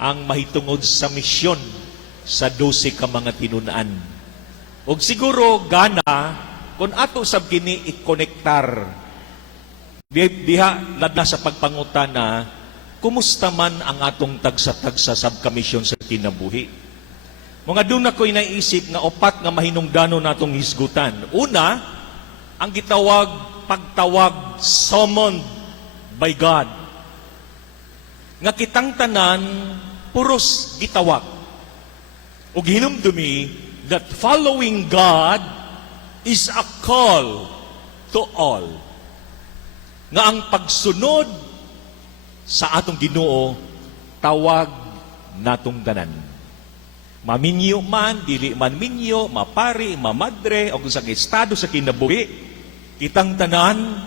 ang mahitungod sa misyon sa 12 ka mga tinunaan. O siguro gana kung ato sab kini i-konektar diha ladna sa pagpangutana, kumusta man ang atong tagsa-tagsa subcommission sa kinabuhi. Mga doon ako'y naisip nga opat nga mahinungdanon natong hisgutan. Una, ang gitawag pagtawag, summoned by God. Nga kitang tanan, puros gitawag. O hinumdumi that following God is a call to all. Nga ang pagsunod sa atong Ginoo, tawag natong tanan. Maminyo man, dili man minyo, mapari, mamadre, o kung sa estado sa kinabuhi, kitang tanan,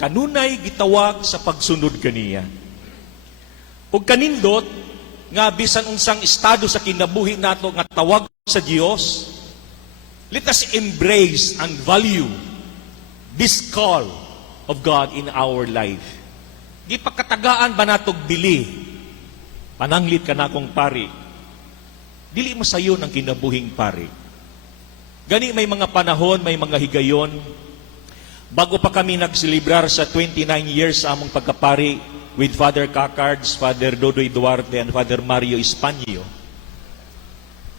kanunay gitawag sa pagsunod kaniya. O kanindot, nga bisan unsang estado sa kinabuhi nato nga tawag sa Dios, let us embrace and value this call of God in our life. Di pagkatagaan ba natog bili? Pananglit ka na akong pari. Dili masayon ang kinabuhing pari. Gani may mga panahon, may mga higayon. Bago pa kami nagselebrar sa 29 years sa among pagkapari with Father Cacards, Father Dodoy Duarte, and Father Mario Espanyo.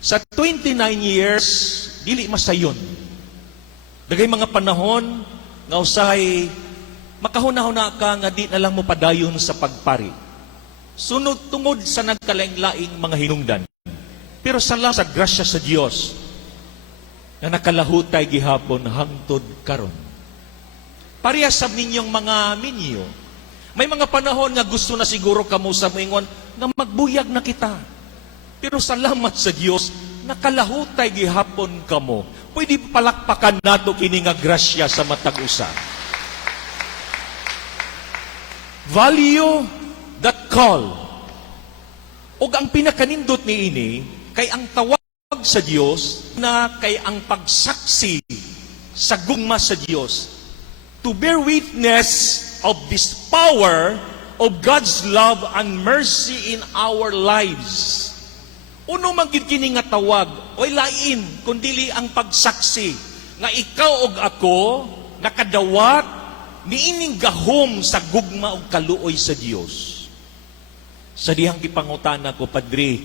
Sa 29 years, dili masayon. Dagay mga panahon, nga usahay, makahuna-huna ka nga di na lang mo padayon sa pagpari. Sunod tungod sa nagkalaing-laing mga hinungdan. Pero sa grasya sa Dios na nakalahutay gihapon hangtod karon. Parehas sa ninyong mga minyo. May mga panahon nga gusto na siguro kamo sa moingon nga magbuyag na kita. Pero salamat sa Dios, nakalahutay gihapon kamo. Pwede palakpakan nato kini nga grasya sa matag usa. Value that call. O ang pinakanindot ni ini, kay ang tawag sa Dios na kay ang pagsaksi sa gugma sa Dios. To bear witness of this power of God's love and mercy in our lives. Uno man gid kini nga tawag, oy lain kundili ang pagsaksi nga ikaw ug ako nakadawat niining gahom sa gugma ug kaluoy sa Dios. Sa dihang gipangutana ko, Padre,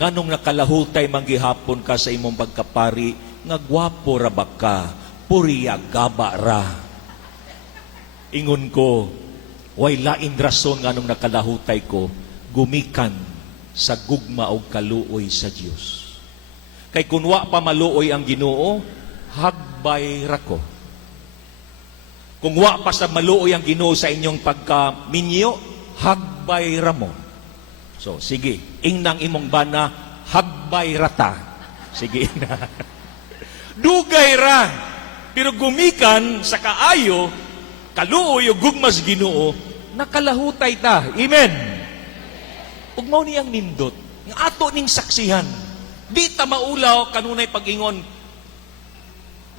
nganong nakalahutay manggihapon ka sa imong pagkapari nga gwapo ra ba ka, puriya gaba ra. Ingon ko, way lain rason nganong nakalahutay ko, gumikan sa gugma ug kaluoy sa Dios. Kay kun wa pa maluoy ang Ginoo, hagbay ra ko. Kung wa pa sa maluoy ang Ginoo sa inyong pagkaminyo, hagbay ra mo. So, sige, ingnang imong bana, hagbay rata. Sige na. Dugay ra. Pero gumikan sa kaayo, kaluoy o gugmas Ginoo, nakalahutay ta. Amen. Ug mao niyang nindot, nga ato ning saksihan. Di ta maulaw kanunay pag-ingon,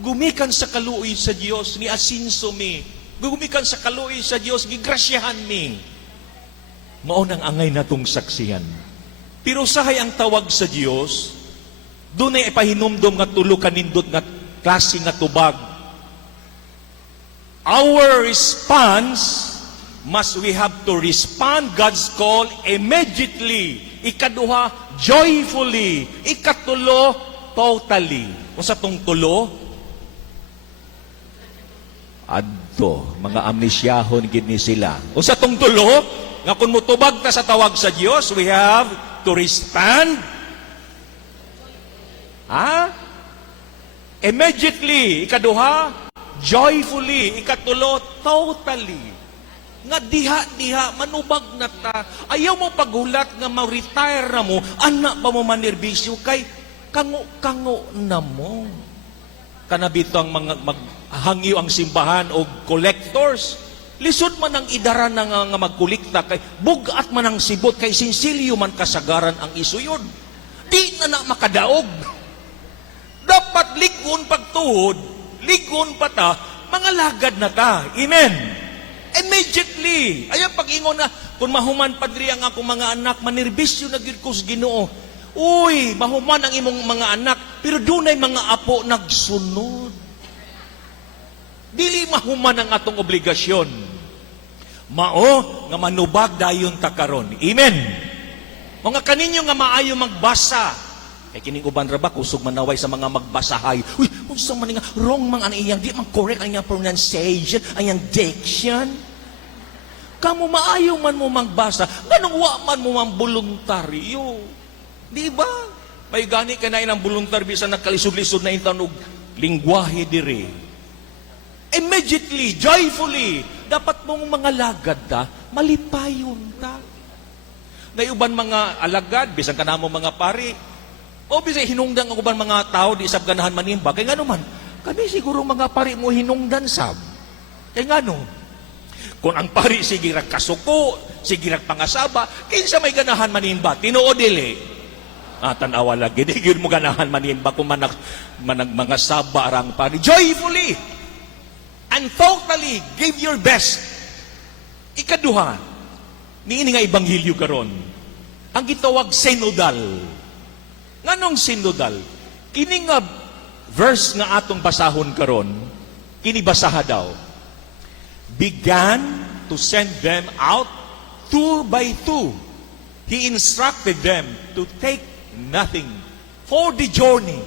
gumikan sa kaluoy sa Dios, ni asinso mi. Gumikan sa kaluoy sa Dios, gigrasyahan mi. Mao nang angay natong saksihan. Pero sahay ang tawag sa Dios, dunay ipahinumdom nga tulo kanindot nga klase nga tubag. Our response must we have to respond God's call immediately. Ikaduha, joyfully. Ikatulo, totally. Kung sa tong tulo, adto, mga amnesyahon gini sila. Kung sa tong tulo, nga kung mutubag ta sa tawag sa Dios, we have to respond immediately. Ikaduha, joyfully. Ikatulo, totally. Nga diha-diha, manubag na ta. Ayaw mo paghulat nga ma-retire na mo, anak pa mo manerbisyo, kay kango-kango na mo. Kanabito ang mga maghangyo ang simbahan o collectors. Lisod man ang idara na nga magkulikta, kay bugat man ang sibot, kay sinsilyo man kasagaran ang isuyod. Di na makadaog. Dapat ligon pagtuhod, ligon pa ta, mga lagad na ta. Amen. Immediately. Ayan pag-ingon na, kung mahuman padri ang akong mga anak, manirbisyo na gyud ko sa Ginoo. Uy, mahuman ang imong mga anak, pero dunay mga apo nagsunod. Dili mahuman ang atong obligasyon. Mao nga manubag dayon ta karon. Amen. Mga kaninyo nga maayo magbasa. Kay kining uban ra ba kusog manaway sa mga magbasahay. Uy, unsa man nga wrong man ang iyang di man correct ang iyang pronunciation, ang iyang diction. Kamu maayo man mo magbasa, nganong wa man mo mang voluntaryo. Di ba? May gani ka na inang voluntaryo bisan nagkalisod-lisod na intanog lingwahe dire. Immediately, joyfully, dapat mong mga lagad ta, malipayon ta. Naiuban mga alagad, bisan ka namo mga pari, o bisan hinungdan ang uban mga tao, di isab ganahan manimba, kaya nga naman, kami siguro mga pari mo hinungdan sab. Kaya nga no, kung ang pari sige rag kasuko, sige rag pangasaba, kinsa may ganahan manimba, tinuod dili. Tanawa lagi, di yun mo ganahan manimba kung mga saba arang pari, joyfully, and totally give your best. Ikaduha, niini nga ibanghilyo karon, ang gitawag synodal. Nganong synodal? Kini nga verse nga atong basahon karon, kini basaha daw. Began to send them out two by two. He instructed them to take nothing for the journey.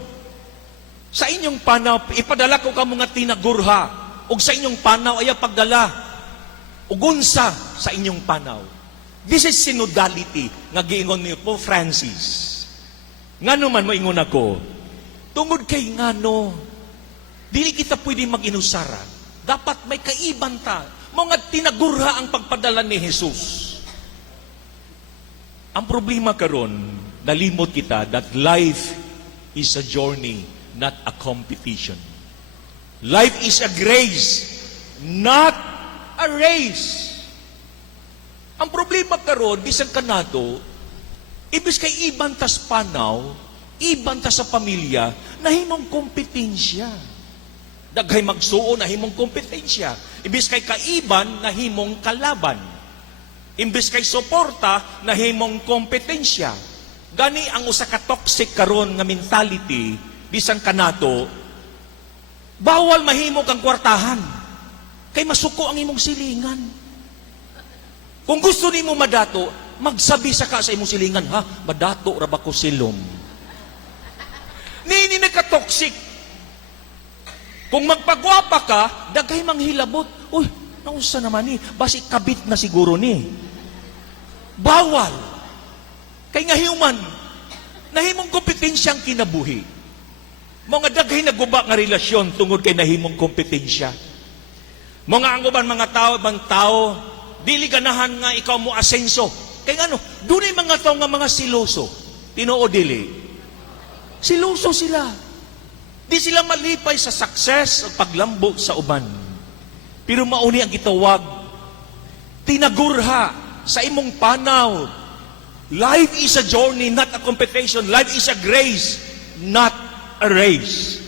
Sa inyong panaw, ipadala ko ka mga tinagurha, ug sa inyong panaw ay pagdala ugunsa sa inyong panaw. This is synodality nga giingon ni Pope Francis. Ngano man moingon ako, tungod kay ngano dili kita pwede mag-inusara. Dapat may kaiban ta. Mga tinagurha ang pagpadala ni Jesus. Ang problema karon, nalimot kita that life is a journey, not a competition. Life is a grace, not a race. Ang problema karon bisan kanato, ibis kay iban tas panaw, iban tas sa pamilya, nahimong kompetensya. Daghay magsuo nahimong kompetensya. Ibis kay kaiban nahimong kalaban. Imbis kay suporta nahimong kompetensya. Gani ang usa ka toxic karon nga mentality bisan kanato, bawal mahimo kang kwartahan. Kay masuko ang imong silingan. Kung gusto nimo madato, magsabi sa ka sa imong silingan, ha, madato ra ba ko silom? Nini nagka-toxic. Kung magpagwapa ka, daghay manghilabot. Uy, nausa naman ni, basi kabit na siguro ni. Bawal. Kay nga human, nahimong kompetensyang kinabuhi. Mga daghay naguba nga relasyon tungod kay nahimong kompetensya. Mga anguban mga tao, dili ganahan nga ikaw mo asenso. Kay ano, dunay mga tao nga mga siloso. Tinuod dili. Siloso sila. Di sila malipay sa success o paglambo sa uban. Pero mauni ang gitawag, tinagurha sa imong panaw. Life is a journey, not a competition. Life is a grace, not a race.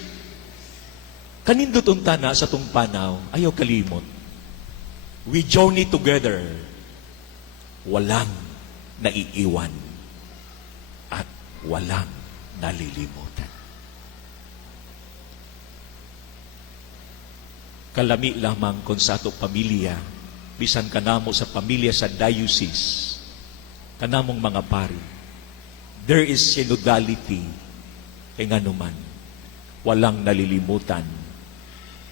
Kanindot unta na sa tong panaw, ayaw kalimot. We journey together. Walang naiiwan at walang nalilimutan. Kalami lamang kung sa ato pamilya, bisan kanamo sa pamilya sa diocese, kanamong mga pari, there is synodality. Kaya nga naman, walang nalilimutan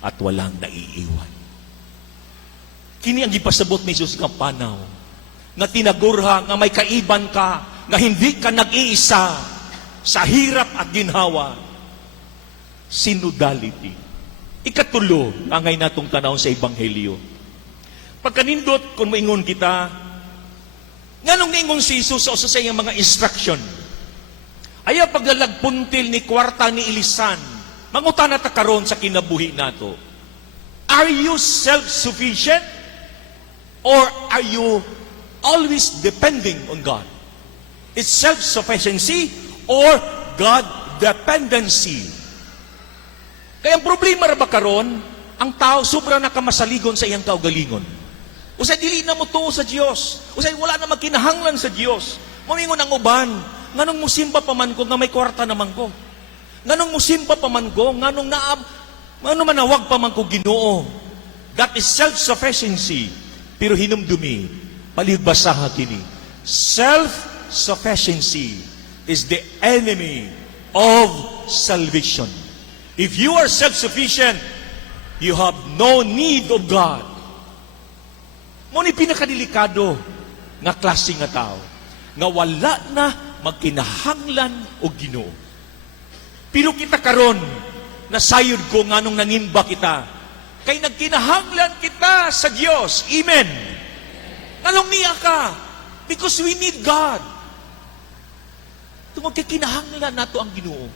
at walang naiiwan. Kini ang ipasabot ni Jesus nga panaw, nga tinagurha, nga may kaiban ka, nga hindi ka nag-iisa sa hirap at ginhawa. Synodality. Ikatulo, angay natong tanaw sa Ebanghelyo. Pagkanindot, kung maingon kita, nganong niingon si Jesus sa usa sa iyang mga instruction, ayaw paglalagpuntil ni kwarta ni Ilisan, mangutana ta karon sa kinabuhi nato. Are you self-sufficient? Or are you always depending on God? It's self-sufficiency or God-dependency. Kaya ang problema ra ba karon, ang tao sobra nakamasaligon sa iyang kaugalingon. Usay dili na mo tuo sa Dios. Usay wala na magkinahanglan sa Dios. Momingon ang uban, nganong musimba pa man ko nga may kwarta naman ko. Nganong musimba pa man ko, nganong manawag pa man ko Ginoo. That is self-sufficiency. Pero hinumdumi, palihbasaha kini. Self-sufficiency is the enemy of salvation. If you are self-sufficient, you have no need of God. Mo ni pinakadelikado nga klase nga tao nga wala na magkinahanglan og Ginoo. Pero kita karon nasayod ko nganong nangimba kita kay nagkinahanglan kita sa Dios. Amen. Nganong niya ka? Because we need God. Tungod kay kinahanglan nato ang Ginoo.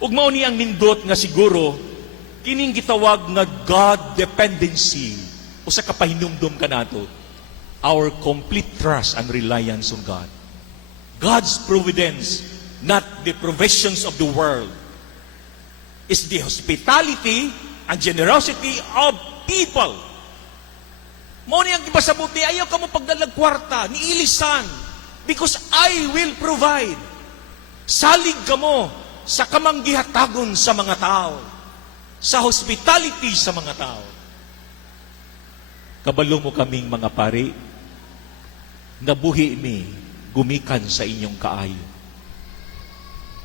Ug mao ni ang nindot nga siguro kining gitawag nga God dependency. Usa ka pahinumdom kanato. Our complete trust and reliance on God. God's providence, not the provisions of the world, is the hospitality and generosity of people. Mao ni ang gipasabuti, ayaw ka mo pagdalag kwarta, ni ilisan, because I will provide. Salig ka mo sa kamanggihatagon sa mga tao, sa hospitality sa mga tao. Kabalo mo kaming mga pari, nabuhi mi, gumikan sa inyong kaayo.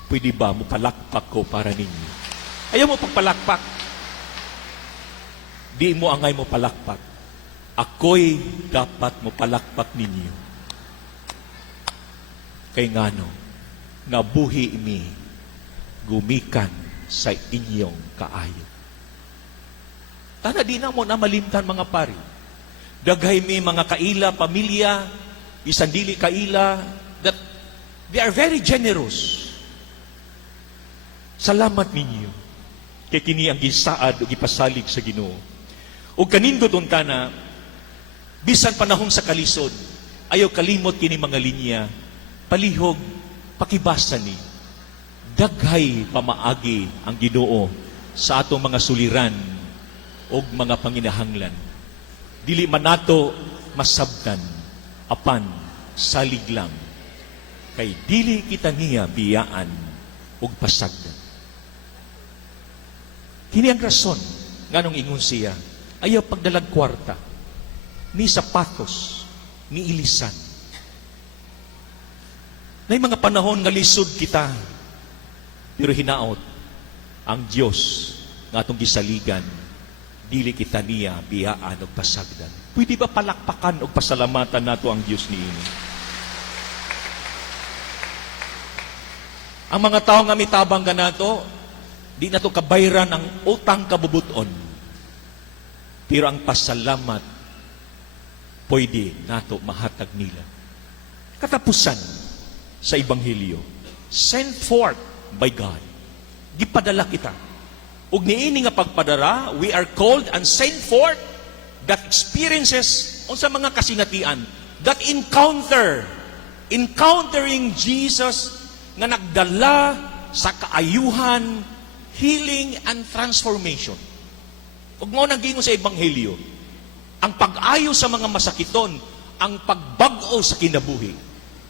Pwede ba mo palakpak ko para ninyo? Ayaw mo pagpalakpak. Di mo angay mo palakpak. Ako'y dapat mo palakpak ninyo. Kay ngano, nabuhi mi, gumikan sa inyong kaayo. Tana di na mo na malimtan mga pari. Daghay mi mga kaila, pamilya, bisan dili kaila, that they are very generous. Salamat ninyo. Kay kini ang gisaad o gipasalig sa Ginoo. O kanindot unta na, bisan panahon sa kalisod, ayaw kalimot kini mga linya, palihog, pakibasa ni, daghay pamaagi ang Ginoo sa atong mga suliran o mga panginahanglan. Dili man nato masabtan, apan salig lang, kay dili kita niya biyaan o pasagdan. Kini ang rason nganong ingon siya, ayaw pagdalag kwarta, ni sapatos, ni ilisan. Nay mga panahon nga lisod kita, pero hinaot ang Dios nga atong gisaligan, dili kita niya biyaan og pasagdan. Pwede ba palakpakan og pasalamatan nato ang Dios niini? Ang mga tao nga mitabang kanato, di nato kabayran ang utang kabubuton. Pero ang pasalamat pwede nato mahatag nila. Katapusan sa Ebanghelyo, sent forth by God. Gipadala kita. Ug niini nga pagpadara, we are called and sent forth that experiences unsa mga kasinatian, that encountering Jesus nga nagdala sa kaayuhan, healing, and transformation. Ug mao naggingon sa Ebanghelyo, ang pag-ayo sa mga masakiton, ang pagbag-o sa kinabuhi,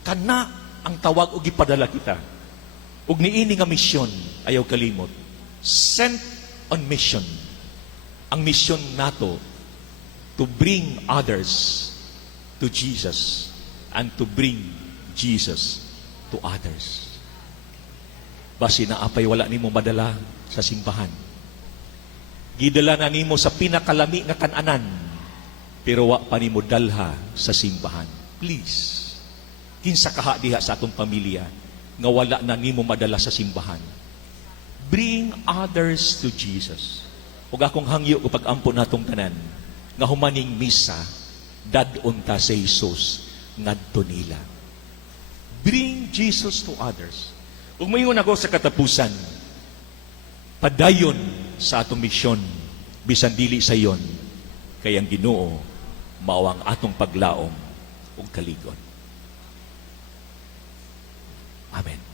kana ang tawag og gipadala kita. Ug niini nga misyon, ayaw kalimot, sent on mission. Ang mission nato to bring others to Jesus and to bring Jesus to others. Basi na apay wala nimo madala sa simbahan. Gidala na nimo sa pinakalami nga kan-anan, pero wa pa nimo dalha sa simbahan. Please, kinsa kaha diha sa atong pamilya nga wala na nimo madala sa simbahan. Bring others to Jesus. Ug akong hangyo o pag-ampo natong tanan nga humaning misa dadon ta sa Jesus ngadto nila. Bring Jesus to others. Ug moingon ako sa katapusan, padayon sa atong misyon bisan dili sa iyon, kay ang Ginoo mao ang atong paglaom ug kaligon. Amen.